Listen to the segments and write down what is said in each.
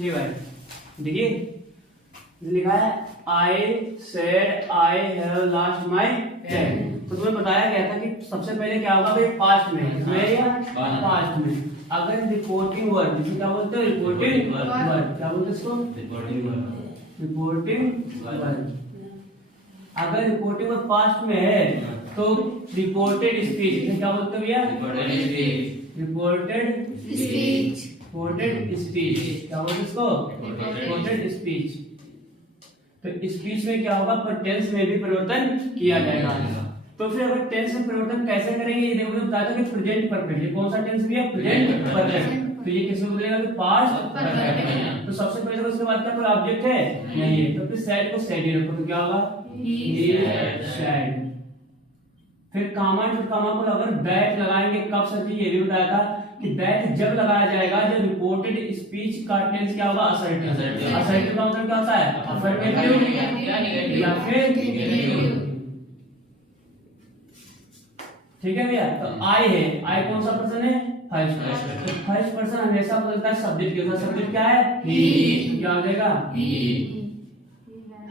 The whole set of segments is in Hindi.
ठीक है देखिए लिखा है I said I have lost my pen. तो तुम्हें बताया गया था कि सबसे पहले क्या होगा भाई पास्ट में या पास्ट में। अगर रिपोर्टिंग वर्ब जिसे क्या बोलते हैं रिपोर्टिंग वर्ब, क्या बोलते हैं इसको रिपोर्टिंग वर्ब। अगर रिपोर्टिंग वर्ब पास्ट में है तो रिपोर्टेड स्पीच क्या बोलते हैं भैया रिपोर्टेड स्पीच क्या बोलते हैं इसको रिपोर्टेड स्पीच। तो स्पीच में क्या होगा पर टेंस में भी परिवर्तन किया जाएगा। तो फिर अगर टेंस में परिवर्तन कैसे करेंगे ये देखो बताया था कि प्रेजेंट परफेक्ट। ये कौन सा टेंस भी है प्रेजेंट परफेक्ट। तो ये किसमें बदलेगा कि पास्ट परफेक्ट। तो सबसे पहले उसके बाद क्या कोई ऑब्जेक्ट है नहीं है तो फिर सैड को सैड ही रखो तो क्या होगा ही सैड। फिर कामा टू कामा को अगर दैट लगाएंगे कब सच्ची ये भी बताया था कि दैट जब लगाया जाएगा जब रिपोर्टेड स्पीच का टेंस क्या होगा असर्टिव। असर्टिव का मतलब क्या होता है अफर्मेटिव या फिर ठीक है भैया। तो आई है आई कौन सा पर्सन है फर्स्ट पर्सन। तो फर्स्ट पर्सन हमेशा बदलता है सब्जेक्ट के साथ। सब्जेक्ट क्या है ही। तो क्या हो जाएगा ही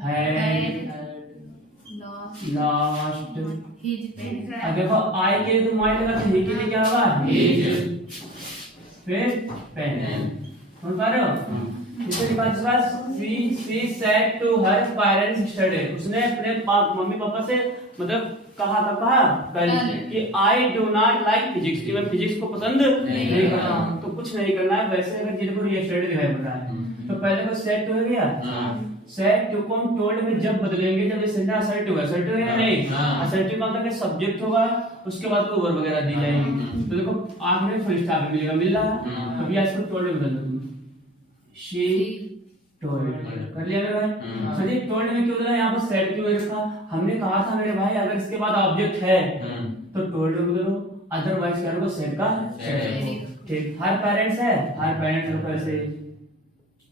हैड लॉस्ट अब देखो आई के लिए तो माई लगा तो ही के लिए क्या होगा हिज फिर पेन। समझ पा रहे हो। इसके बाद she said to her parents yesterday. उसने अपने मम्मी पापा से मतलब कहा कल कि I do not like physics कि मैं फिजिक्स को पसंद नहीं करता हूं। तो कुछ नहीं करना है वैसे अगर जिनको यस्टरडे दिखाई पड़ रहा है तो पहले को सेड टू हो गया। सेड टू को हम टोल्ड में जब बदलेंगे जब ये सेंटेंस असर्टिव है या नहीं। असर्टिव का मतलब कि सब्जेक्ट होगा उसके बाद कोई वर्ब वगैरह दी जाएगी। तो देखो आखिर में फुल स्टॉप मिलेगा मिल रहा है। अभी इसको टोल्ड में बदल दो शी टोल्ड कर लिया मेरे भाई। सर ये टोल्ड में क्यों बदला यहाँ पर सेड क्यों रखा। हमने कहा था मेरे भाई अगर इसके बाद ऑब्जेक्ट है तो टोल्ड में बदलो अदरवाइज क्या होगा सेड का सेड। ठीक हर पेरेंट्स है हर पेरेंट्स को ऐसे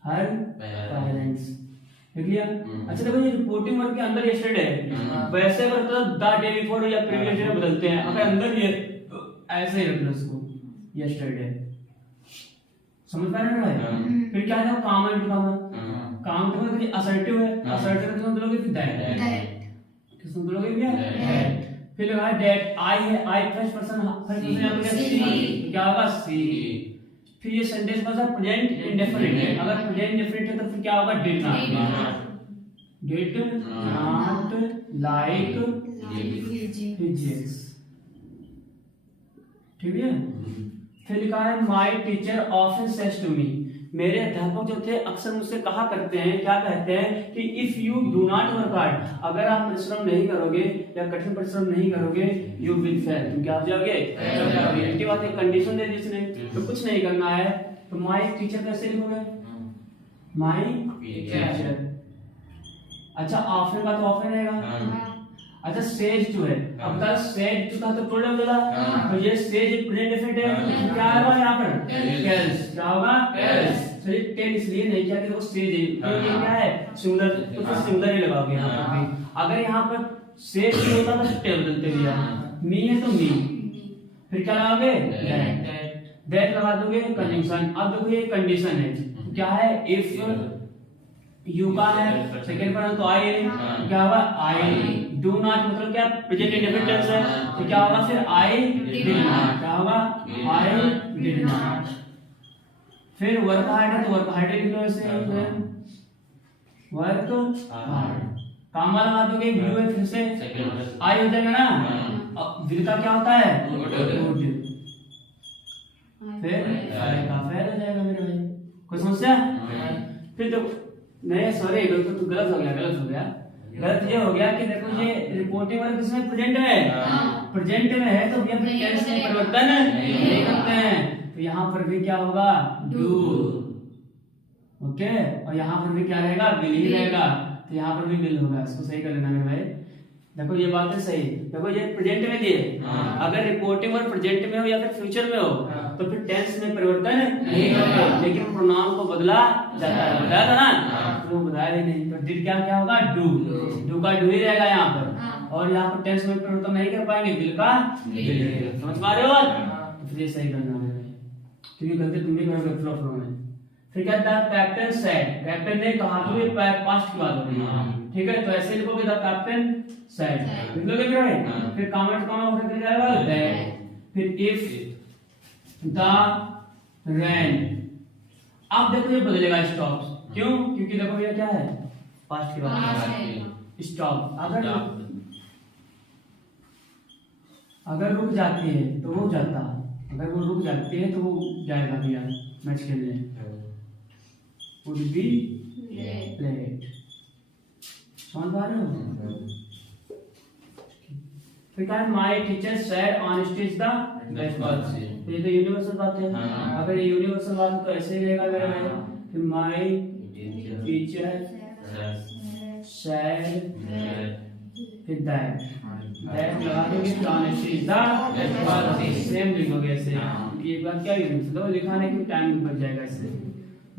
हर पेरेंट्स देख लिया। अच्छा देखो ये रिपोर्टिंग वर्ब के अंदर यस्टरडे है वैसे अगर तो द डे बिफोर या प्रीवियस डे बदलते हैं अगर अंदर ये ऐसे ही रखना इसको यस्टरडे। समझ पा रहे हैं। फिर क्या है काम एंड काम तो मतलब असर्टिव है असर्टिव तो बोलोगे फिर दैट किस बोलोगे क्या फिर लगा दैट आई है आई फर्स्ट पर्सन यहाँ पे सी क्या होगा सी। फिर ये सेंटेंस का प्रेजेंट इंडेफिनिट है अगर प्रेजेंट इंडेफिनिट है तो फिर क्या होगा डिड नॉट लाइक फिजिक्स। ठीक है। फिर लिखा है my teacher often says to me. मेरे अध्यापक जो थे अक्सर मुझसे कहा करते हैं क्या कहते हैं कि if you do not work hard अगर आप परिश्रम नहीं करोगे या कठिन परिश्रम नहीं करोगे यू विल फेल तुम क्या हो जाओगे। रियलिटी बात है कंडीशन दे दी इसने तो कुछ नहीं करना है। तो माय टीचर कैसे लिखोगे माय टीचर। अच्छा ऑफन का तो ऑफन रहेगा। अच्छा सेज टू है अब तक सेज टू था तो टोल्ड बदला तो ये सेज प्रेजेंट इंडेफिनिट है क्या होगा यहाँ पर टेल्स क्या होगा टेल्स। तो ये टेल इसलिए नहीं किया कि वो सेज है ये क्या है सिंगुलर तो फिर सिंगुलर ही लगाओगे यहाँ पर भी। अगर यहाँ पर सेज होता तो टेल बदलते भैया मी है तो मी फिर क्या लगाओगे दैट लगा दोगे कंडीशन। अब देखो ये कंडीशन है क्या है इफ यू का है सेकंड पर तो आई है क्या होगा आई डू नॉट मतलब क्या प्रेजेंट इंडेफिनिट टेंस है तो क्या होगा फिर आई डिड नॉट क्या होगा आई डिड नॉट। फिर वर्क हार्ड है तो वर्क हार्ड लिख लो ऐसे वर्क हार्ड काम लगा दोगे यू है फिर से आई हो जाएगा ना। अब विल का क्या होता है गुड फिर का फेल हो जाएगा मेरे भाई कोई समस्या। फिर तो नहीं सॉरी तो गलत हो गया गलत ये हो गया कि देखो ये रिपोर्टिंग वर्ब इसमें प्रेजेंट है प्रेजेंट में है तो ये टेंस में परिवर्तन नहीं करते हैं तो यहाँ पर भी क्या होगा डू ओके और यहाँ पर भी क्या रहेगा विल ही रहेगा तो यहाँ पर भी विल होगा। इसको सही कर लेना मेरे भाई। देखो ये बात है सही। देखो ये प्रेजेंट में दिए अगर रिपोर्टिंग वर्ब प्रेजेंट में हो या फिर फ्यूचर में हो तो फिर टेंस में परिवर्तन नहीं होगा लेकिन प्रोनाउन को बदला जाता है। बताया था ना तो बताया ही नहीं तो डिड क्या क्या होगा डू का डू ही रहेगा यहाँ पर और यहाँ पर टेंस में परिवर्तन नहीं कर पाएंगे विल का समझ पा रहे हो। तो फिर ये सही करना है क्योंकि गलती तुम भी करोगे फ्लो में। फिर क्या द कैप्टन सेड, कैप्टन ने कहा, तो ये पास्ट की बात हो रही है, ठीक है। तो ऐसे लिखोगे द कैप्टन सेड, लिख लोगे क्या है। फिर कमेंट कॉमा होकर जाएगा दैट, फिर इफ द रेन, अब देखो ये बदलेगा स्टॉप्स, क्यों, क्योंकि देखो ये क्या है, पास्ट की बात है, स्टॉप। अगर रुक जाती है तो वो जाता है, अगर वो रुक जाती है तो वो जाएगा भैया मैच खेलने, would be late, समझ पा रहे हो। फिर क्या है, my teacher said honesty is the best policy, तो ये तो यूनिवर्सल बात है। अगर ये यूनिवर्सल बात है तो ऐसे ही रहेगा मेरा भाई। फिर माय टीचर सेड, फिर दैट लगा दोगे, honesty is the best policy, same लिखोगे ऐसे। ये बात क्या यूनिवर्सल है, लिखाने की टाइम बच जाएगा इससे।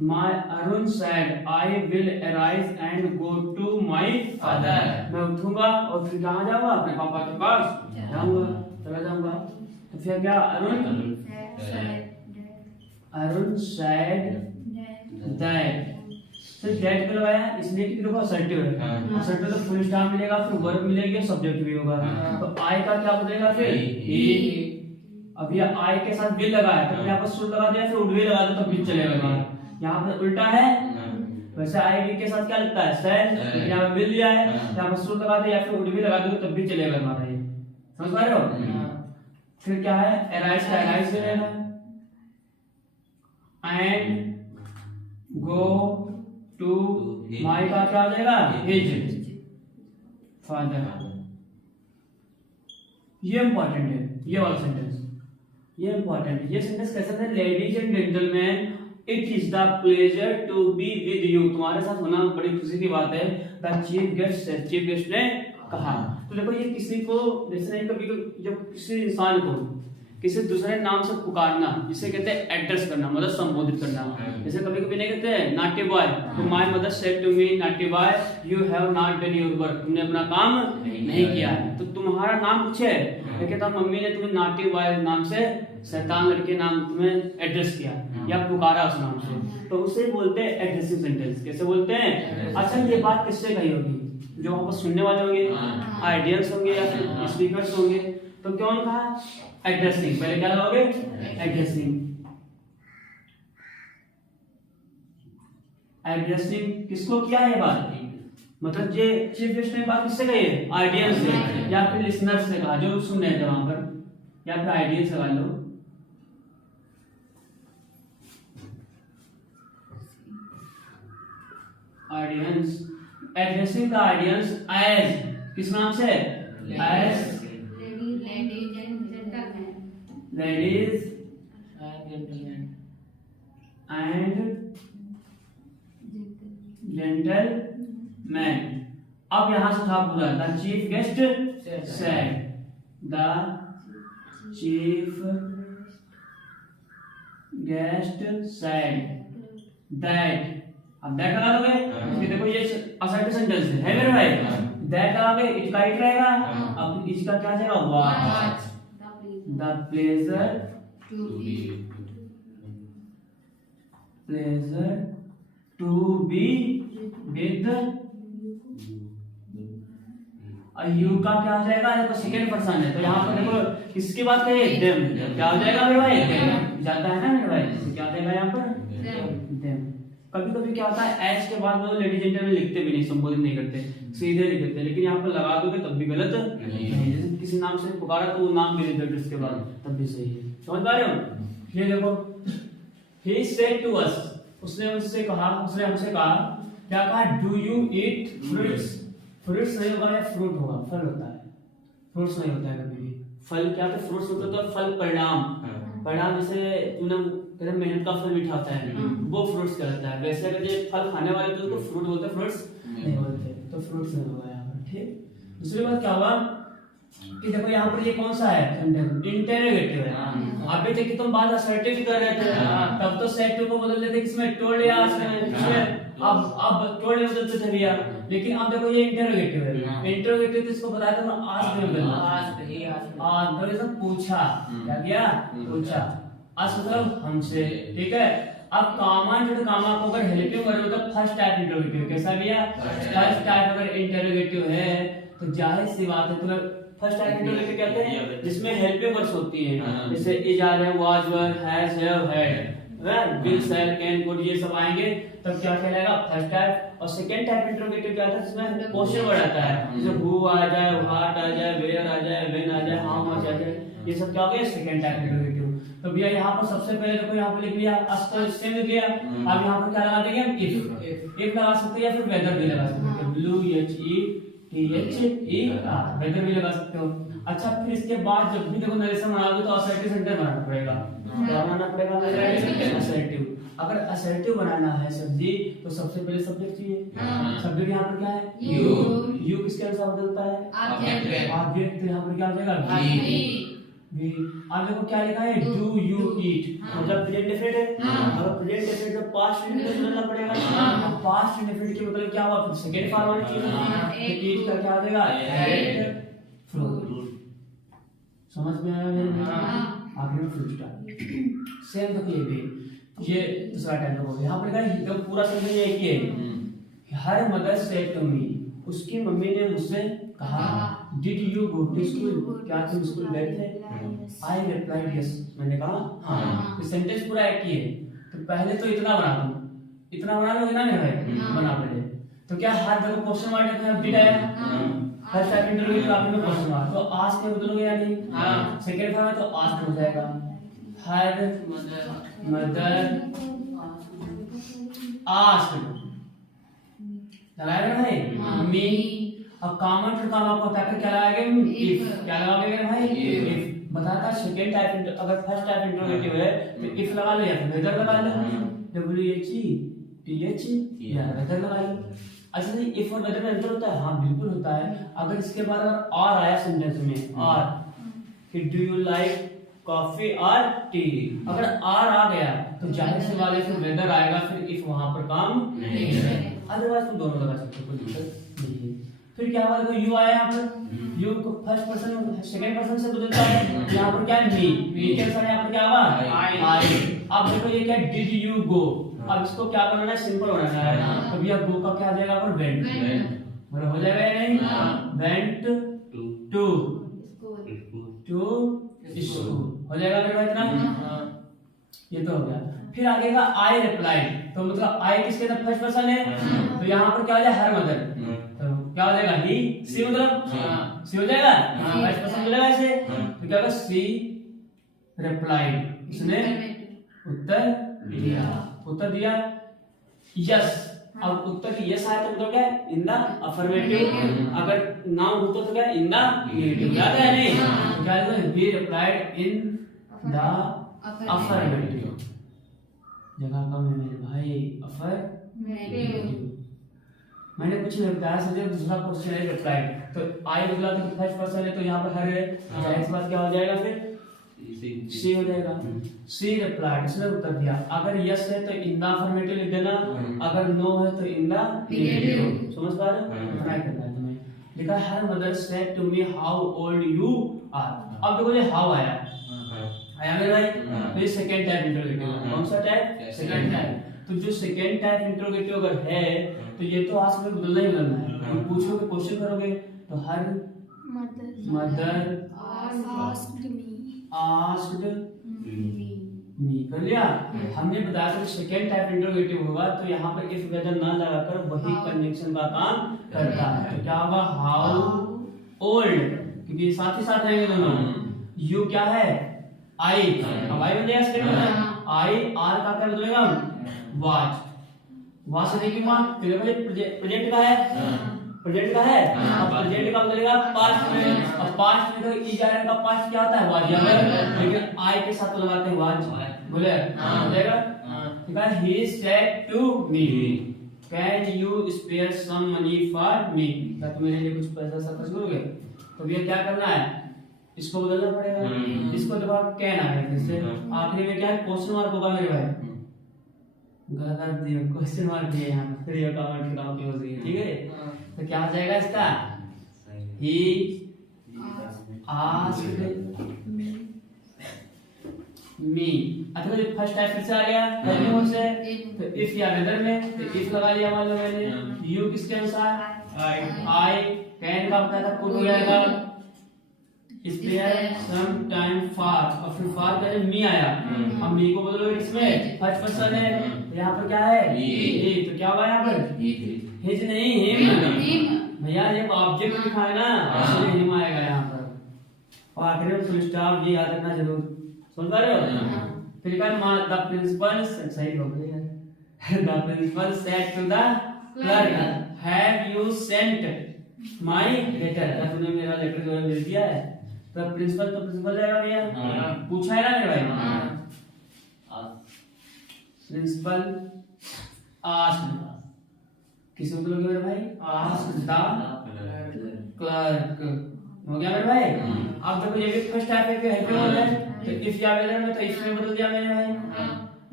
My Arun said, I will arise and go to my father. मैं उठूंगा और फिर कहाँ जाऊंगा, अपने पापा के पास जाऊंगा, चला जाऊंगा। तो फिर क्या, अरुण said that, सिर्फ that पे लगाया इसलिए कि देखो असर्टिव है, असर्टिव तो फुल स्टॉप मिलेगा, फिर वर्ब मिलेगी, सब्जेक्ट भी होगा। तो I का क्या बदलेगा फिर, he। अब ये I के साथ will लगाया, तो यहाँ पर शुड लगा दिया, फिर would भी लगा दो तब भी चलेगा। यहाँ पर उल्टा है, वैसे आई के साथ क्या लगता है, सेड, यहाँ पे विल दिया है, यहाँ पर शुड लगा दे या फिर वुड भी लगा दो तब भी चलेगा हमारा ये, समझ पा रहे हो। फिर क्या है, अराइज का अराइज रहेगा, एंड गो टू माय का क्या हो जाएगा, हिज फादर। ये इंपॉर्टेंट है, ये वाला सेंटेंस, ये इंपॉर्टेंट है। ये सेंटेंस कैसा है, ladies and gentleman, it is the pleasure to be with you, तुम्हारे साथ होना बड़ी खुशी की बात है। The chief guest, chief guest ने कहा। तो देखो ये किसी को, जैसे कभी जब किसी इंसान को किसी दूसरे नाम से पुकारना, जिसे कहते हैं एड्रेस करना, मतलब संबोधित करना। जैसे कभी कभी नहीं कहते हैं नाटी बॉय, तो my mother said to me naughty boy you have not done your work, तुमने अपना काम नहीं किया है। तो तुम्हारा नाम पूछे, कहता मम्मी ने तुम्हें नाटी बॉय नाम से, शैतान लड़के नाम तुम्हें एड्रेस किया या पुकारा उस नाम से, तो उसे बोलते हैं एड्रेसिंग सेंटेंस। कैसे बोलते हैं, अच्छा ये बात किससे कही होगी, जो वहां पर सुनने वाले होंगे, ऑडियंस होंगे या फिर स्पीकर्स होंगे, तो कौन कहा, एड्रेसिंग। पहले क्या लगाओगे, एड्रेसिंग। एड्रेसिंग किसको किया है बात, मतलब ये चीफ गेस्ट ने बात किससे कही है, ऑडियंस से या फिर लिसनर्स से कहा, जो सुन रहे थे वहां पर, या फिर ऑडियंस लगा लो। Audience, addressing the audience as, किस नाम से, एज लेडीज एंड जेंटलमैन। अब यहां से था पूरा, the chief guest said, the chief guest said that. अब दैट लगा दोगे, फिर देखो ये असर्टिव सेंटेंस है मेरे भाई, दैट लगाओगे, इट का इट रहेगा, अब इसका क्या जाएगा, watch the pleasure to be, pleasure to be with you का क्या हो जाएगा, देखो सेकंड पर्सन है, तो यहाँ पर देखो किसकी बात करिए, देम, क्या हो जाएगा मेरे भाई, देम जाता है ना मेरे भाई, क्या हो जाएगा यहाँ पर, देम। कभी कभी क्या होता है, एज के बाद वो लेडीज जेंटलमैन लिखते भी नहीं, संबोधित नहीं करते, सीधे लिख देते, लेकिन यहाँ पर लगा दोगे तब भी गलत नहीं। जैसे किसी नाम से पुकारा तो वो नाम भी लिख देते उसके बाद, तब भी सही है, समझ पा रहे हो। ये देखो, he said to us, उसने उससे कहा, उसने हमसे कहा, क्या कहा, do you eat fruits, fruits नहीं होगा या फ्रूट होगा, फल होता है, फ्रूट्स नहीं होता है कभी भी, फल क्या होता है, फ्रूट्स होता है तो फल, परिणाम, परिणाम जैसे तूने मेहनत का फल मीठा होता है, वो फ्रूट्स कहलाता है। वैसे अगर ये फल खाने वाले तो उसको फ्रूट बोलते हैं, फ्रूट्स नहीं बोलते, तो फ्रूट्स नहीं होगा यहाँ पर, ठीक। दूसरी बात क्या हुआ कि देखो यहाँ पर ये कौन सा है, इंटेरोगेटिव है। अभी तक कि तुम बात असर्टिव कर रहे थे, तब तो सेटिव को बदल देते किसमें, टोल्ड या अब टोल्ड में बदलते थे भैया, लेकिन अब देखो ये इंटेरोगेटिव है। इंटेरोगेटिव किसको बताया था, मैं आज नहीं बदला, आज पूछा, क्या किया, पूछा, आज मतलब हमसे, ठीक है। अब कामा जो कामा को अगर हेल्पिंग वर्ब है तो फर्स्ट टाइप इंटरोगेटिव कैसा भैया फर्स्ट टाइप अगर इंटरोगेटिव है तो जाहिर सी बात है तो फर्स्ट टाइप इंटरोगेटिव कहते हैं जिसमें हेल्पिंग वर्ब्स होती हैं जैसे इज आर है was were has have had will shell can could ये सब आएंगे तब क्या कहलाएगा फर्स्ट टाइप। और सेकंड टाइप इंटरोगेटिव क्या आता है जिसमें क्वेश्चन वर्ड आता है जैसे हु आ जाए व्हाट आ जाए वेयर आ जाए व्हेन आ जाए हाउ मच आ जाए ये सब क्या हो गया सेकंड टाइप इंटरोगेटिव। तो भैया यहाँ पर सबसे पहले देखो यहाँ पे लिख लिया अस्तर से लिख लिया अब यहाँ पर क्या लगा देंगे हम इफ लगा सकते हैं या फिर वेदर भी लगा सकते हैं blue H E T H E R whether भी लगा सकते हो। अच्छा फिर इसके बाद जब भी देखो नरेशन बना दो तो असर्टिव सेंटेंस बनाना पड़ेगा क्या बनाना पड़ेगा असर्टिव। अगर असर्टिव बनाना है सब्जी तो सबसे पहले सब्जेक्ट चाहिए सब्जेक्ट यहाँ पर क्या है यू किसके अनुसार बदलता है ऑब्जेक्ट तो यहाँ पर क्या हो जाएगा भी। अब देखो क्या लिखा है डू यू ईट मतलब प्रेजेंट डेफिनेट है अगर प्रेजेंट डेफिनेट तो पास्ट इंडेफिनिट बदलना पड़ेगा तो पास्ट इंडेफिनिट के मतलब क्या हुआ सेकंड फॉर्म आना चाहिए तो ईट का क्या आ जाएगा एट फ्रूट। समझ में आया मेरे आगे में फुल स्टॉप सेम तो ये भी ये दूसरा टाइप हो गया। यहाँ पर क्या तो पूरा सेंटेंस एक ही है her mother said to me उसकी मम्मी ने मुझसे कहा did you go to school क्या तुम स्कूल गए थे आई रिप्लाइड यस मैंने कहा हाँ। इस सेंटेंस पूरा एक ही है तो पहले तो इतना बना दो इतना बना लो ना भाई बना पहले तो क्या हर जगह क्वेश्चन मार्क है डिड आया फर्स्ट टाइप इंटरव्यू तो आपने क्वेश्चन मार्क तो आज के बदलोगे या नहीं सेकंड फॉर्म तो आज हो जाएगा हर मदर आस्क्ड लगाएगा भाई मी। अब कॉमन टू कॉमा को हटाकर क्या लगाएंगे इफ क्या लगाओगे भाई इफ बताता सेकंड टाइप अगर फर्स्ट टाइप इंटरोगेटिव है तो इफ लगा लो या फिर वेदर लगा लो W H E T H या वेदर लगा लो। अच्छा नहीं इफ और वेदर में अंतर होता है हाँ बिल्कुल होता है। अगर इसके बाद अगर और आया सेंटेंस में और कि डू यू लाइक कॉफी और टी अगर आर आ गया तो जाहिर सी बात है फिर वेदर आएगा फिर इफ वहां पर काम नहीं करेगा अदरवाइज तुम दोनों लगा सकते हो कोई दिक्कत नहीं है। फिर क्या हुआ देखो यू आया यहाँ पर यू को फर्स्ट पर्सन सेकंड पर्सन से बदलता है यहाँ पर क्या है मी के साथ यहाँ पर क्या हुआ आई। अब देखो ये क्या डिड यू गो अब इसको क्या बनाना है सिंपल बनाना है तो भैया गो का क्या आ जाएगा पर वेंट मतलब हो जाएगा या नहीं वेंट टू स्कूल हो जाएगा मेरे भाई इतना ये तो हो गया। फिर आगे का आई रिप्लाइड तो मतलब आई किसके अंदर फर्स्ट पर्सन है तो यहाँ पर क्या हो जाएगा हर मदर तो क्या हो जाएगा ही सी मतलब सी हो जाएगा फर्स्ट पर्सन मिलेगा ऐसे तो क्या होगा सी रिप्लाइड उसने उत्तर दिया यस। अब उत्तर यस आया तो मतलब क्या है इन द अफर्मेटिव अगर नाउन होता तो क्या इन द नेगेटिव याद है नहीं तो क्या है ही रिप्लाइड इन द अफर्मेटिव जगह कम है मेरे भाई अफर्मेटिव मैंने कुछ नहीं बताया समझे दूसरा क्वेश्चन है रिप्लाइड तो आई बोला तो फर्स्ट पर्सन है तो यहाँ पर हर है जाहिर सी बात क्या हो जाएगा फिर सी हो जाएगा सी रिप्लाइड इसने उत्तर दिया। अगर यस है तो इन द अफर्मेटिव लिख देना अगर नो है तो इन द नेगेटिव। समझ पा रहे हो ट्राई करना है तुम्हें। लिखा her mother said to me how old you are. अब देखो ये हाउ आया मेरे भाई तो ये सेकंड टाइप इंटरोगेटिव है। कौन सा टाइप सेकंड टाइप। तो जो सेकंड टाइप इंटरोगेटिव अगर है तो ये तो आज में बदलना ही बदलना है। तुम पूछोगे क्वेश्चन करोगे तो हर मदर आस्क्ड मी कर लिया। हमने बताया था कि सेकंड टाइप इंटरोगेटिव होगा तो यहाँ पर इफ वेदर ना लगाकर वही कंजंक्शन का काम करता है। तो क्या होगा हाउ ओल्ड क्योंकि साथ ही साथ रहेंगे दोनों। यू क्या है आई अब आई बन जाएगा सेकंड में आई आर का क्या बदलेगा वाच से देखिए मान फिर प्रेजेंट का है प्रेजेंट का है अब प्रेजेंट का बदलेगा पास्ट में। अब पास्ट में तो इज आर का पास्ट क्या होता है वाज लेकिन आई के साथ लगाते हैं वाज बोले हो जाएगा ठीक है। He said to me can you spare some money for me क्या तुम मेरे लिए कुछ पैसा खर्च करोगे। तो ये क्या करना है इसको बदलना पड़ेगा। इसको देखो कैन आ गया फिर से आखिरी में क्या है क्वेश्चन मार्क होगा मेरे भाई गलत दिया क्वेश्चन मार्क दिया यहाँ फिर ये कमेंट का क्लोज है ठीक है। तो क्या हो जाएगा इसका ही आस्क्ड मी। अच्छा तो फर्स्ट टाइप फिर से आ गया हेल्पिंग वर्ब से, तो इफ या वेदर में तो इफ लगा लिया मान लो मैंने। यू किसके अनुसार आई। कैन का बताया था पुट हो जाएगा स्पेयर सम टाइम फॉर, और फिर फॉर का जब मी आया अब मी को बदलो इसमें फर्स्ट पर्सन है तो यहाँ पर क्या है ही, तो क्या होगा यहाँ पर हिज नहीं हिम। भैया जब ऑब्जेक्ट लिखा है ना इसलिए हिम आएगा यहाँ पर, और आखिर में फुल स्टॉप ये याद रखना जरूर। सुन पा रहे हो? फिर कहा द प्रिंसिपल सही हो गया the principal said to the clerk have you sent my letter, क्या तूने मेरा लेटर जो है भेज दिया है? तो प्रिंसिपल रहेगा भैया, पूछा है ना मेरे भाई। प्रिंसिपल आस्क्ड, किसको बोलोगे मेरे भाई? Asked the clerk. हो गया मेरे भाई। अब देखो ये भी फर्स्ट टाइप है कि हेल्पिंग वर्ब है, तो इफ या वेदर में तो इफ में बदल दिया मैंने भाई।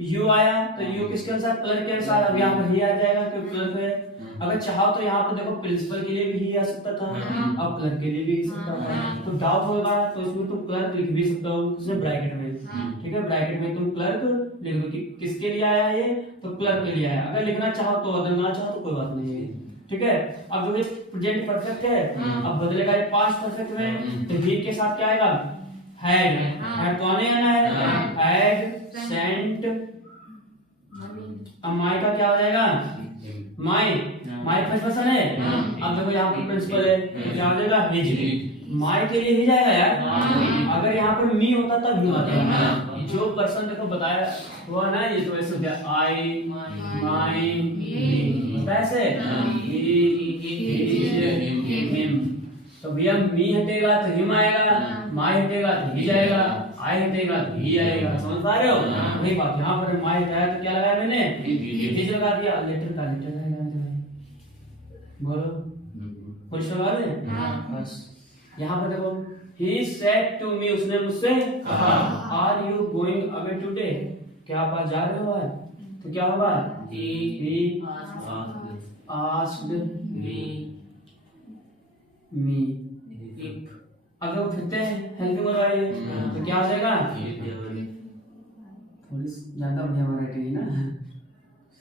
यू आया तो यू किसके अनुसार? क्लर्क के अनुसार। अब यहाँ पर ही आ जाएगा क्योंकि क्लर्क है। अगर चाहो तो यहाँ पर देखो प्रिंसिपल के लिए भी ही आ सकता था, अब क्लर्क के लिए भी आ सकता था। तो डाउट होगा तो इसमें तुम क्लर्क लिख भी सकते हो उसमें ब्रैकेट में, ठीक है? ब्रैकेट में तुम क्लर्क लिख दो कि किसके लिए आया ये, तो क्लर्क के लिए आया। अगर लिखना चाहो तो, अगर ना चाहो तो कोई बात नहीं है, ठीक है? अब जो ये प्रेजेंट परफेक्ट है अब बदलेगा ये पास्ट परफेक्ट में, तो ही के साथ क्या आएगा? हैड। हैड कौन है ना? Had sent. अब माय का क्या हो जाएगा? माय। माय फर्स्ट पर्सन है। अब देखो यहाँ पर प्रिंसिपल है तो क्या हो जाएगा? हिज। माय के लिए ही जाएगा यार। अगर यहाँ पर मी होता तब ही होता। जो पर्सन देखो बताया हुआ ना, ये तो ऐसे हो गया आई माय वैसे हिम। तो भैया मी हटेगा तो हिम आएगा, माय हटेगा तो ही जाएगा, आई हटेगा तो ही आएगा। समझ पा रहे हो? वही बात यहाँ पर माय हटाया तो क्या लगाया मैंने? हिज लगा दिया। लेटर का लेटर आएगा। बोलो कुछ लगा दे बस। यहाँ पर देखो he said to me, उसने मुझसे कहा are you going away today, क्या आप आज जा रहे हो आज? तो क्या होगा? he asked me। अगर वो फिरते हैं हेल्पिंग वर्ब आई तो क्या हो जाएगा? थोड़ी ज्यादा बढ़िया वैरायटी है ना,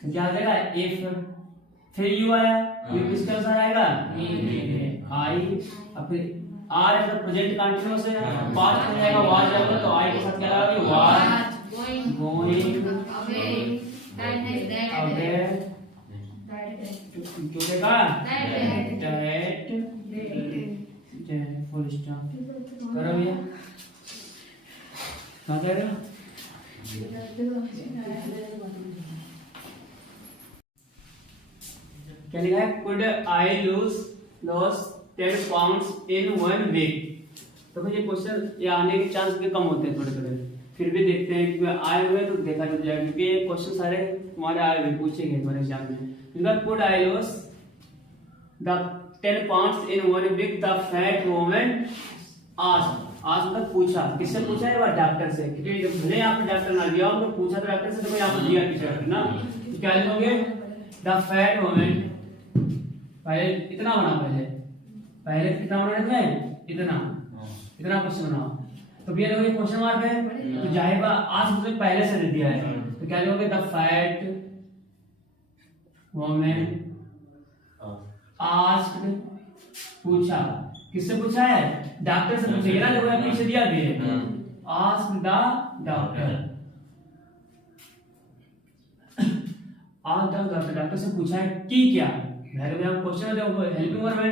तो क्या हो जाएगा? if। फिर यू आया, यू किसके अनुसार आएगा? आई। अब फिर आर है तो प्रेजेंट कंटीन्यूअस है, पास्ट में जाएगा वाज जाएगा, तो आई के साथ क्या लगाओगे? वाज गोइंग अवे टुडे का दैट फुल स्टॉप करो भैया। कहां जा रहे हो? क्या लिखा है? Could I lose 10 pounds in 1 week? तो ये क्वेश्चन ये आने के चांस भी कम होते हैं थोड़े थोड़े, फिर भी देखते हैं कि आए हुए तो देखा चल जाएगा क्योंकि ये क्वेश्चन सारे तुम्हारे आए हुए पूछेंगे तुम्हारे एग्जाम में। इनका could I lose the 10 pounds in 1 week? The fat woman asked। आज मतलब पूछा, किससे पूछा है? डॉक्टर से, क्योंकि जब भले यहाँ पे डॉक्टर ना दिया हो तो पूछा तो डॉक्टर से, तो यहाँ पर दिया पीछे ना, तो क्या लिखोगे? The fat woman. पहले इतना बना, पहले कितना बना इसमें? इतना क्वेश्चन बनाओ। तो भैया देखो ये क्वेश्चन मार्क है तो जाहिर बात आज मुझे पहले से दे दिया है, तो क्या लिखोगे? द फैट वुमन आस्क्ड, पूछा, किससे पूछा है? डॉक्टर से पूछेगा ना, जो पीछे दिया भी है। Asked the doctor. डॉक्टर से पूछा है कि क्या? पहले में हम क्वेश्चन देखो हेल्पिंग वर्ब है,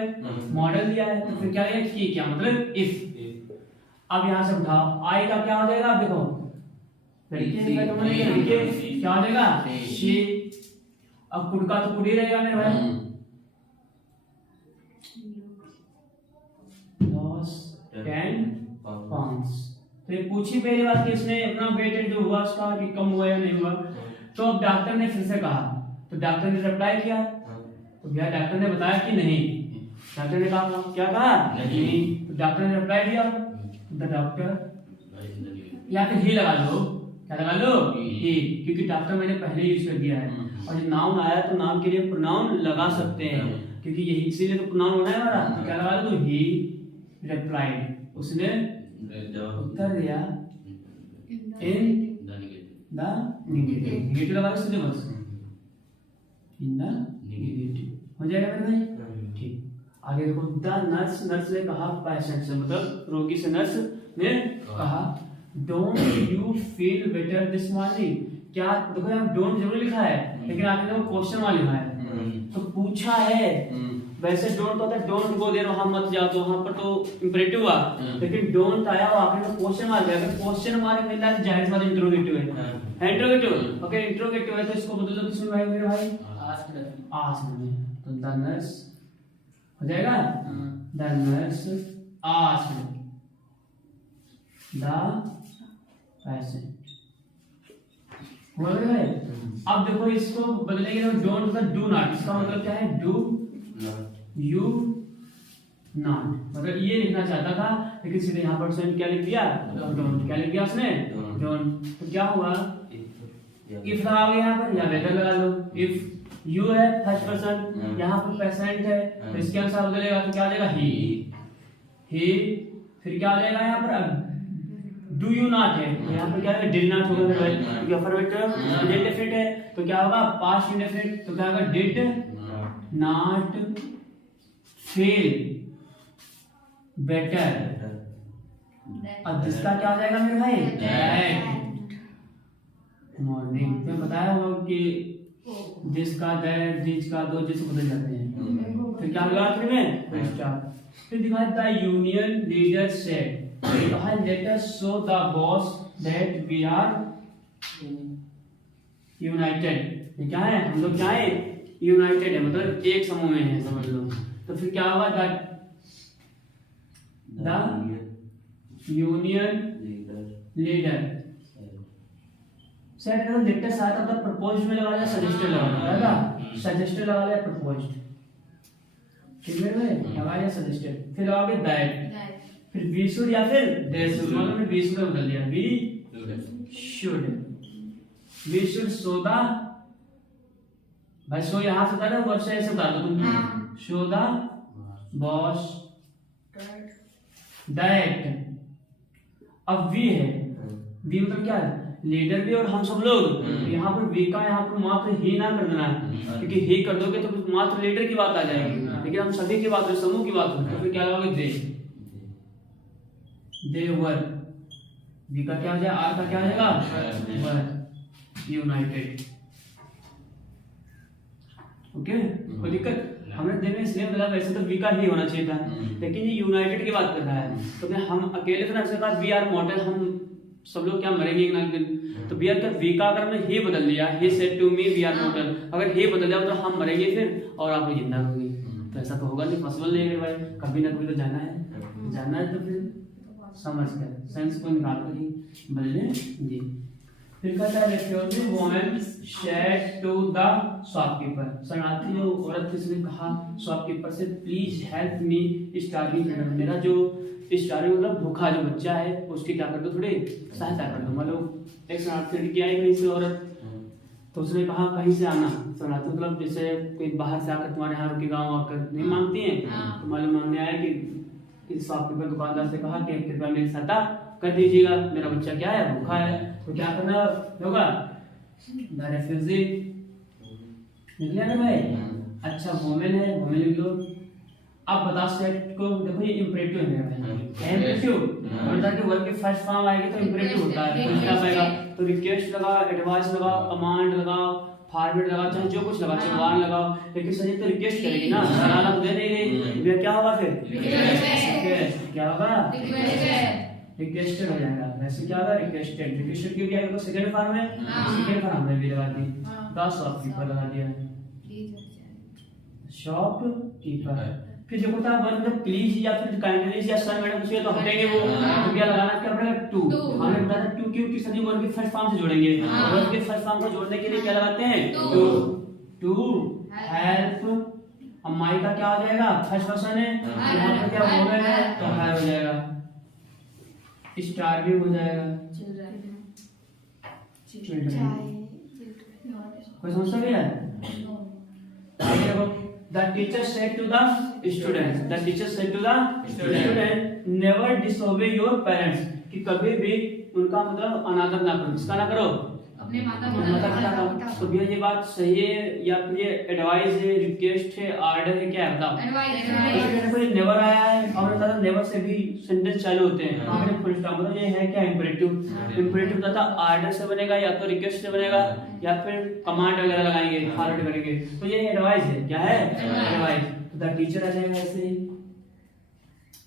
मॉडल दिया है, तो फिर क्या है? कि क्या मतलब इफ। अब यहां से उठाओ आई का क्या हो जाएगा? अब देखो लड़की का तो लड़की क्या हो जाएगा? शी। अब कुड का तो कुड ही रहेगा मेरे भाई। Loss 10 pounds. तो ये पूछी पहली बात कि इसने अपना वेट जो हुआ उसका कि कम हुआ या नहीं हुआ। तो अब डॉक्टर ने फिर से कहा, तो डॉक्टर ने रिप्लाई किया, तो भैया डॉक्टर ने बताया कि नहीं। डॉक्टर ने कहा क्या कहा? नहीं। तो डॉक्टर ने रिप्लाई दिया, द डॉक्टर या फिर ही लगा लो, क्या लगा लो? ही, क्योंकि डॉक्टर मैंने पहले यूज कर दिया है। और जब नाउन आया तो नाउन के लिए प्रोनाउन लगा सकते हैं, क्योंकि यही इसीलिए तो प्रोनाउन होना है हमारा। तो क्या लगा लो? ही रिप्लाइड, उसने उत्तर दिया in the negative, नेगेटिव लगा सीधे बस इन द नेगेटिव हो जाएगा मेरे भाई। ठीक, आगे देखो, द नर्स, नर्स ने कहा पेशेंट से, मतलब रोगी से नर्स ने कहा don't you feel better this morning, क्या देखो यहाँ डोंट जरूर लिखा है लेकिन आगे देखो क्वेश्चन वाला लिखा है, तो पूछा है। वैसे डोंट होता है डोंट गो देयर, वहां मत जाओ, तो वहां पर तो इंपरेटिव हुआ, लेकिन डोंट आया वो आखिर में क्वेश्चन मार्क है। अगर क्वेश्चन मार्क मिल रहा है जाहिर सी बात इंट्रोगेटिव है, इंट्रोगेटिव। ओके, इंट्रोगेटिव है तो इसको बदल दो किसमें भाई मेरे भाई, आस्क्ड में। तो द नर्स हो जाएगा, the nurse asked the patient, हुआ मेरे भाई। अब देखो इसको बदलेंगे तो डोंट का डू नॉट, इसका मतलब क्या है, डू यू नॉट, मतलब ये लिखना चाहता था लेकिन सीधे यहाँ पर उसने क्या लिख दिया, डोंट। क्या लिख दिया उसने, डोंट। तो क्या हुआ, इफ लगा गया यहाँ पर, या बेटर लगा लो। इफ यू है फर्स्ट पर्सन, यहाँ पर पेशेंट है, तो इसके अनुसार बदलेगा तो क्या आ जाएगा, ही। फिर क्या आ जाएगा यहाँ पर, डू यू नॉट है तो यहाँ पर क्या है, डिड नॉट होगा, क्योंकि अफर्मेटिव इंडेफिनिट है तो क्या होगा, पास्ट इंडेफिनिट, तो क्या होगा, डिड नॉट फील बेटर। अब जिसका क्या हो जाएगा मेरे भाई, दैट मॉर्निंग। तो बताया होगा कि जिसका, दैट, जिस का, दो जिस बदल जाते हैं। फिर क्या होगा आखिर में, फिर दिखाया द यूनियन लीडर सेड, कहा let us show the boss that we are united. ये क्या है, हम लोग क्या है, यूनाइटेड है, मतलब एक समूह में है, समझ लो। तो फिर क्या होगा, द यूनियन लीडर सेट करो, लेटेस्ट आया था प्रपोज्ड में लगा लिया, सजेस्टेड लगा लिया, सजेस्टेड लगा लिया, प्रपोज्ड, ठीक है भाई, लगा लिया सजेस्टेड। फिर लगाओगे दैट, फिर वी शुड या फिर दे शुड, मतलब ने वी शुड बदल दिया, वी शुड सो द, भाई शो यहाँ से उतारो, वर्ड से ऐसे उतार दो तुम, शो द बॉस दैट। अब वी है, वी मतलब क्या है, लीडर भी और हम सब लोग। यहाँ पर वी का यहाँ पर मात्र ही ना कर देना है, क्योंकि ही कर दोगे तो मात्र लीडर की बात आ जाएगी, लेकिन हम सभी की बात हो, समूह की बात हो, तो फिर क्या लगाओगे, दे वर। वी का क्या हो जाएगा, आर का क्या हो जाएगा, वर यूनाइटेड। ओके, कोई दिक्कत, हमने दे में इसलिए बदला, वैसे तो वी का ही होना चाहिए था, लेकिन ये यूनाइटेड की बात कर रहा है, तो हम अकेले तो नहीं सकता, वी आर मॉर्टल, हम सब लोग क्या मरेंगे एक ना एक दिन, तो वी आर का वी का अगर हमने ही बदल दिया, he said to me we are mortal, अगर ही बदल दिया तो हम मरेंगे फिर और आप जिंदा रहोगे, तो ऐसा तो होगा नहीं, पॉसिबल नहीं है भाई, कभी ना कभी तो जाना है, तो फिर समझ कर सेंस को निकाल कर ही बदले जी। फिर कहता है refugee woman said to the shopkeeper, शरणार्थी जो औरत थी उसने कहा शॉपकीपर से, please help me starving children, मेरा जो स्टार्विंग मतलब भूखा जो बच्चा है उसकी क्या कर दो, थोड़ी सहायता कर दो। मतलब एक शरणार्थी लड़की आई कहीं से औरत, तो उसने कहा कहीं से आना, शरणार्थी मतलब जैसे कोई बाहर से आकर तुम्हारे यहाँ के गाँव आकर नहीं मांगती है, तो मालूम मांगने आया कि शॉपकीपर दुकानदार से कहा कि कृपया मेरी सहायता कर दीजिएगा, मेरा बच्चा क्या है, भूखा है, तो क्या करना होगा, द रेफ्यूजी लिख लिया ना भाई। अच्छा वुमेन है, वुमेन लिख लो। अब बता सेट को, देखो ये इंपरेटिव है मेरा भाई, इंपरेटिव मतलब कि वर्ब की फर्स्ट फॉर्म आएगी तो इंपरेटिव होता है, तो क्या आएगा, तो रिक्वेस्ट लगाओ, एडवाइस लगाओ, कमांड लगाओ, फॉरवर्ड लगाओ, चाहे जो कुछ लगाओ, चाहे वार्न लगाओ, लेकिन सही तो रिक्वेस्ट करेगी ना, सलाह तो दे नहीं रही, ये क्या होगा फिर, क्या होगा, रिक्वेस्टेड हो जाएगा। वैसे क्या होगा, रिक्वेस्टेड, रिक्वेस्टेड क्यों क्या, सेकंड फॉर्म में, सेकंड फॉर्म में भी लगा दी, द शॉपकीपर लगा दिया, शॉपकीपर। फिर जो होता है वर्ब में प्लीज या फिर काइंडली या सर मैडम पूछे तो हटेंगे वो, तो क्या लगाना, क्या पड़ेगा, टू। हमने बताया टू क्यों, कि सभी वर्ब के फर्स्ट फॉर्म से जोड़ेंगे, वर्ब के फर्स्ट फॉर्म को जोड़ने के लिए क्या लगाते हैं, टू हेल्प। अब माई का क्या हो जाएगा, फर्स्ट पर्सन है, यहाँ पर क्या वुमेन है तो हैव हो जाएगा, स्टार भी हो जाएगा, कोई समझता भी है। The teacher said to the students, the teacher said to the student, never disobey your parents, कि कभी भी उनका मतलब अनादर ना करो। किसका ना करो? अपने माता पिता का। तो भैया ये बात सही है या फिर ये एडवाइस है, रिक्वेस्ट है, ऑर्डर है, क्या है बताओ? एडवाइस। कोई नेवर आया है और बता नेवर से भी सेंटेंस चालू होते हैं। हमने फुल स्टॉप मतलब ये है क्या इंपेरेटिव। इंपेरेटिव बता ऑर्डर से बनेगा या तो रिक्वेस्ट से बनेगा या फिर कमांड वगैरह लगाएंगे, फॉरवर्ड करेंगे। तो ये एडवाइस है। क्या है? एडवाइस। तो द टीचर आ जाएगा ऐसे ही,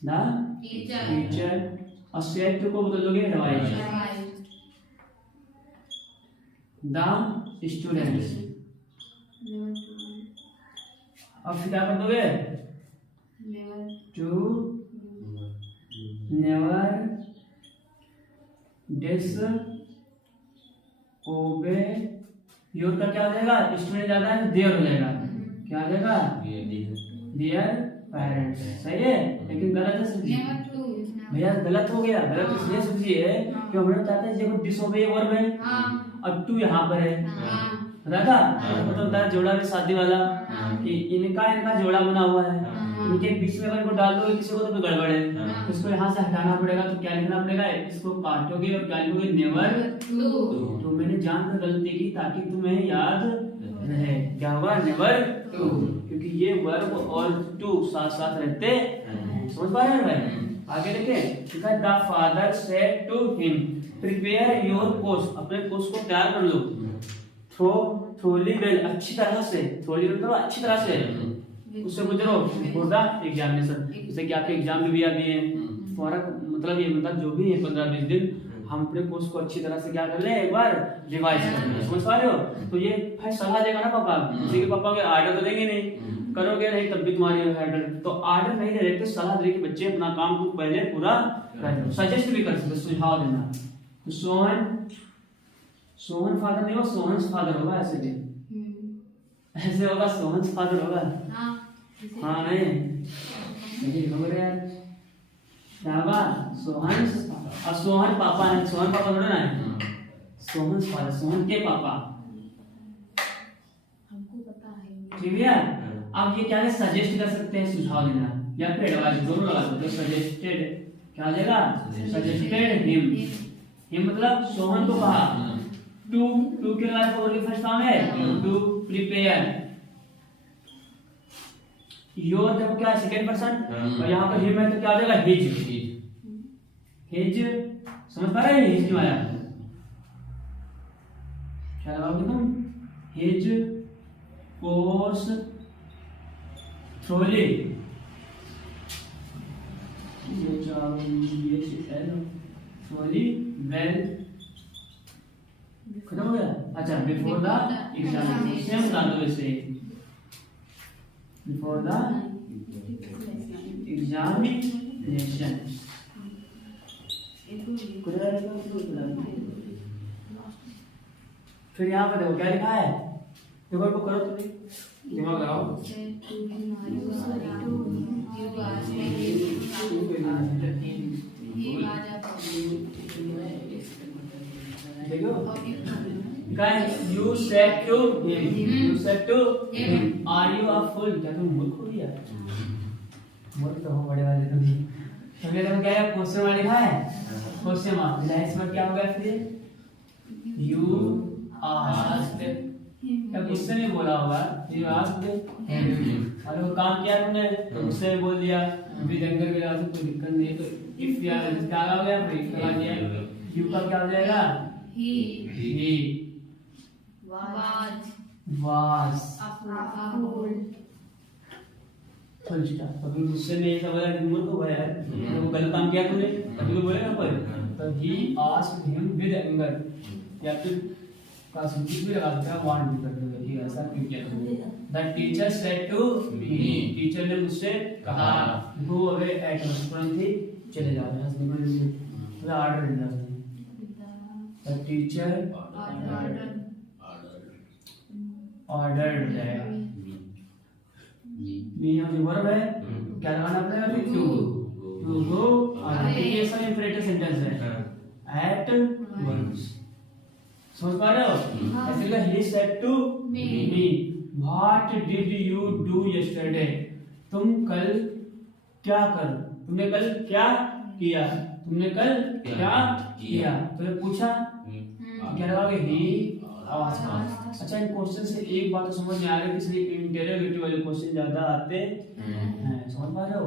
द टीचर और सेट को बदल दोगे एडवाइस। द स्टूडेंट्स अब फिर क्या कर दोगे? To never disobey your का क्या हो जाएगा? स्टूडेंट ज्यादा है देयर हो जाएगा। क्या हो जाएगा? Their parents. सही है लेकिन गलत है सब्जी। भैया गलत हो गया। गलत इसलिए सब्जी है कि हमने बताते हैं देखो डिसोबे वर्ब है। अब टू यहाँ पर है। पता था? तो होता है जोड़ा में शादी वाला कि इनका जोड़ा बना हुआ है। इनके बीच में अगर इनको डाल दो किसी को तो गड़बड़ है। इसको यहाँ से हटाना पड़ेगा। तो क्या लिखना पड़ेगा? इसको काटोगे और क्या लिखोगे? Never to. तो मैंने जानकर गलती की ताकि तुम्हें याद रहे। क्या होगा? नेवर टू, क्योंकि ये वर्ब और टू साथ साथ रहते हैं। समझ पा रहे हैं भाई? आगे देखें। The father said to him prepare your course. अपने कोर्स को तैयार कर लो। थ्रोली वेल अच्छी तरह से। थ्रोली मतलब अच्छी तरह से उससे गुजरो फॉर द एग्जामिनेशन। जैसे कि आपके एग्जाम भी आ गए हैं। फॉर मतलब ये मतलब जो भी है 15-20 दिन हम अपने कोर्स को अच्छी तरह से क्या कर लें? एक बार रिवाइज कर लें। समझ पा रहे हो? तो ये फिर सलाह देगा ना पापा। किसी के पापा के आर्डर तो देंगे नहीं, करोगे नहीं तब भी तुम्हारी आर्डर। तो आर्डर नहीं दे रहे तो सलाह दे कि बच्चे अपना काम को पहले पूरा कर लो। सजेस्ट भी कर सकते, सुझाव देना। तो सोहन फादर नहीं होगा, सोहन फादर होगा। ऐसे भी ऐसे होगा, सोहन फादर होगा। हाँ नहीं हो गया यार। क्या होगा? सोहन और सोहन पापा है। सोहन पापा थोड़ा ना है, सोहन फादर, सोहन के पापा। हमको पता है। ठीक है। अब ये क्या है? सजेस्ट कर सकते हैं, सुझाव देना या फिर एडवाइस, दोनों लगा सकते हो। सजेस्टेड क्या हो जाएगा? सजेस्टेड हिम मतलब सोहन को कहा। टू के बाद और फर्स्ट फॉर्म है टू प्रिपेयर। योर देखो क्या सेकंड पर्सन और यहाँ पर हिम है तो क्या हो जाएगा? हिज। समझ पा रहे हैं? हिज क्यों आया? क्या लगाओगे तुम? His course thoroughly thoroughly well. खत्म हो गया। अच्छा बिफोर द एग्जामिनेशन सेम बता दो इसे। बिफोर द एग्जामिनेशन फिर यहाँ पर देखो क्या लिखा है? देखो इसको करो तुम दिमाग लगाओ। देखो you said to him are you a fool? क्या तुम मूर्ख हो गया? मूर्ख तो हो बड़े वाले तुम। तो मेरे में क्या है? क्वेश्चन वाला लिखा है। क्वेश्चन मार्क लाइंस में क्या होगा? फिर you asked तब गुस्से में बोला होगा you asked him। और वो काम किया तुमने तो गुस्से में बोल दिया। अभी जंगल में जाओ तो कोई दिक्कत नहीं। तो if या क्या हो गया? फिर लगा दिया। you का क्या हो जाएगा? he was full stop. अभी गुस्से में ऐसा बोला कि मूर्ख हो गया है तो वो गलत काम किया तुमने अभी तो बोलेगा कोई। तो he asked him with anger या फिर का सूचित भी लगा सकते हैं, वांट भी कर सकते हैं। ऐसा क्यों किया तुमने? The teacher said to me। Teacher ने मुझसे कहा go away at once। तुरंत ही चले जाओ यहाँ से निकल। तो ऑर्डर देना है। The teacher ordered जाएगा। यहाँ पे वर्ब है क्या लगाना पड़ेगा? फिर to go ये सब इंपरेटिव सेंटेंस है at once। समझ पा रहे हो? ऐसे लिखा he said to me what did you do yesterday? तुमने कल क्या किया? तुमने कल क्या किया, तो ये पूछा क्या लगाओगे ही आस्क्ड। अच्छा इन क्वेश्चन से एक बात तो समझ में आ रही है, इसलिए इंटरोगेटिव वाले क्वेश्चन ज्यादा आते हैं, समझ पा रहे हो,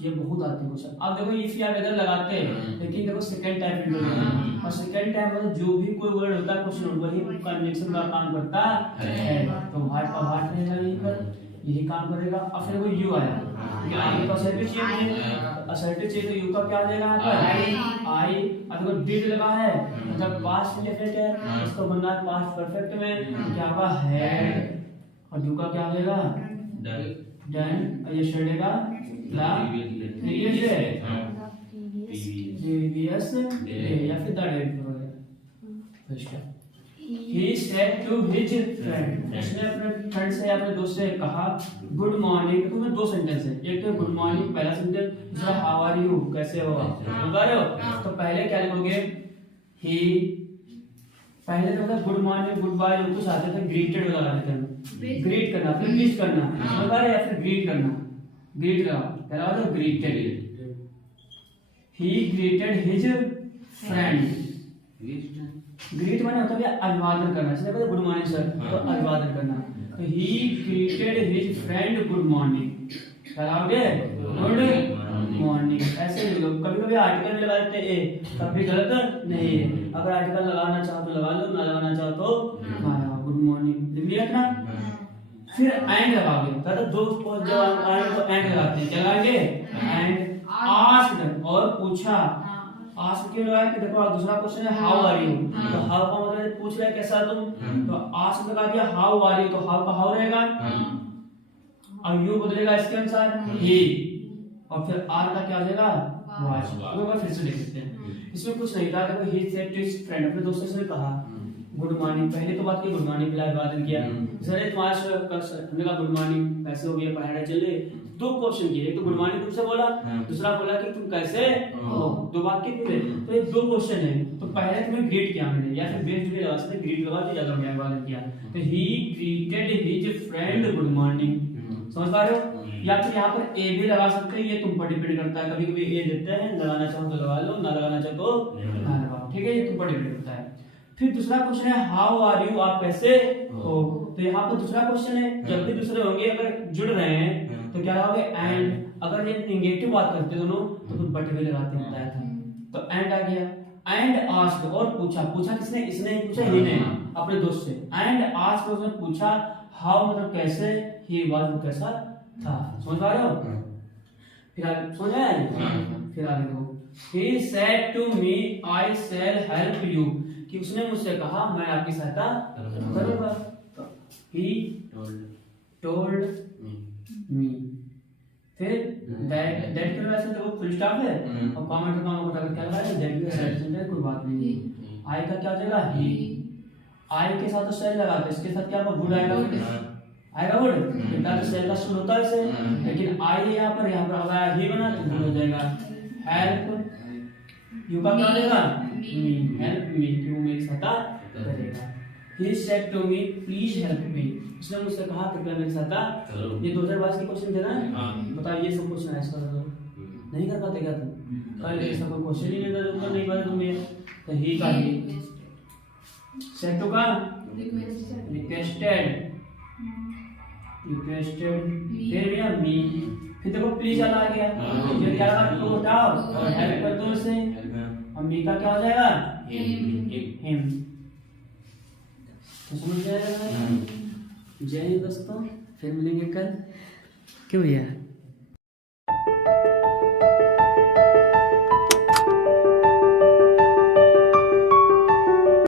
ये बहुत आते हैं क्वेश्चन। अब देखो इफ या वेदर लगाते हैं, लेकिन देखो सेकंड टाइप इंटरोगेटिव, और सेकंड टाइप में जो भी कोई वर्ड होता है क्वेश्चन वही कंजंक्शन का काम करता है, तो व्हाट का व्हाट रहेगा यहीं पर, यही काम करेगा। अब फिर वो यू आया, क्योंकि आगे तो असर्टिव चाहिए, असर्टिव चाहिए तो यू का क्या आ जाएगा यहाँ पर आई। अब देखो डिड लगा है मतलब पास्ट इंडेफिनिट है, इसको बनना है पास्ट परफेक्ट में, क्या होगा हैड, और यू का क्या आ जाएगा डन, और ये शेड का ला प्रीवियस डे या फिर द डे वगैरह। He said to his friend, उसने अपने फ्रेंड से या अपने दोस्त से कहा गुड मॉर्निंग। तो में दो सेंटेंस है, एक तो गुड मॉर्निंग पहला सेंटेंस, दूसरा हाउ आर यू कैसे हो, समझ रहे हो। तो पहले क्या लिखोगे ही, पहले तो गुड मॉर्निंग गुड बाय कुछ आते थे ग्रीटेड लगा देते हैं, ग्रीट करना फिर विश करना, समझ रहे हो, या फिर ग्रीट करना, ग्रीट लगाओ पहला तो ग्रीटेड, ही ग्रीटेड हिज फ्रेंड। ग्रीट माने होता है अभिवादन करना, जैसे कहते गुड मॉर्निंग सर तो अभिवादन करना, तो ही greeted his friend good morning, लगाओगे गुड मॉर्निंग ऐसे ही लोग कभी कभी आर्टिकल में लगा देते हैं ए, कभी गलत नहीं है, अगर आर्टिकल लगाना चाहो तो लगा लो, ना लगाना चाहो तो ना लगाओ, गुड मॉर्निंग लिख लिया ना। फिर एंड लगाओगे, तो दो जब एंड को एंड लगाते हैं, क्या लगाएंगे एंड आस्क्ड और पूछा, आस्क क्यों लगाया कि देखो दूसरा क्वेश्चन है हाउ आर यू, तो हाउ का मतलब पूछ रहा है कैसा तुम, तो आस्क लगा दिया हाउ आर यू, तो हाउ का हाउ रहेगा, और यू बदलेगा इसके अनुसार ही, और फिर आर का क्या हो जाएगा वाच। तो फिर से देख सकते हैं, इसमें कुछ नहीं था, देखो he said to his friend, अपने दोस्त से कहा गुड मॉर्निंग, पहले तो बात की गुड मॉर्निंग का अभिवादन किया, सर तुम्हारा हमने कहा गुड मॉर्निंग कैसे हो गया पढ़ाई चले, दो क्वेश्चन किए, एक तो गुड मॉर्निंग तुमसे बोला, दूसरा बोला कि तुम कैसे हो, दो वाक्य पूरे, तो ये दो क्वेश्चन है, तो पहले तुम्हें ग्रीट किया मैंने, या फिर बेस्ट भी लगा सकते, ग्रीट लगा तो ज्यादा बढ़िया अभिवादन किया, तो ही greeted his friend good morning, समझ पा रहे हो। या फिर यहाँ पर ए भी लगा सकते हैं, ये तुम पर डिपेंड करता है, कभी कभी ए देते हैं, लगाना चाहो तो लगा लो, ना लगाना चाहो तो ना लगाओ, ठीक है, ये तुम पर डिपेंड करता है। फिर दूसरा क्वेश्चन है हाउ आर यू, आप कैसे हो, तो यहाँ पर दूसरा क्वेश्चन है, जब भी दूसरे होंगे अगर जुड़ रहे हैं तो क्या लगाओगे एंड, अगर ये नेगेटिव बात करते दोनों तो फिर बट भी लगाते हैं, बताया था, तो एंड आ गया। एंड आस्क्ड और पूछा, पूछा किसने, इसने पूछा ही ने अपने दोस्त से, एंड आस्क्ड उसने पूछा हाउ मतलब कैसे, ही वाज वो कैसा था, समझ पा रहे हो। फिर आगे समझ आया, फिर आगे देखो he said to me I shall help you, कि उसने मुझसे कहा मैं आपकी सहायता करूंगा, he told me, फिर that के वैसे तो फुल स्टॉप है, और कॉमा का कॉमा को क्या लगाया that की साइड से कोई बात नहीं, I का क्या हो जाएगा he, I के साथ तो सेल लगाते, इसके साथ क्या होगा वुड आएगा, आएगा वुड, इतना तो सेल का शुरू होता है इसे, लेकिन I यहाँ पर अगर he बना तो वुड हो जाएगा, help यू का क्या हो जाएगा me, help me कि वो मेरी सहायता करेगा। He said to me please help me, उसने मुझसे कहा कृपया मेरी सहायता करो। ये 2022 के क्वेश्चन थे ना, बताओ ये सब क्वेश्चन है, इसका नहीं कर पाते क्या तुम, कल ऐसा कोई क्वेश्चन ही नहीं था, तुम नहीं पाते तुम ये, तो ही का ही सेड टू का रिक्वेस्टेड, फिर भैया मी, फिर देखो प्लीज आ गया, फिर क्या लगा टू हटाओ और हेल्प कर दो इसे, और मी का क्या हो जाएगा हिम, तो समझ गए। जय हिंद दोस्तों, फिर मिलेंगे कल, क्यों भैया।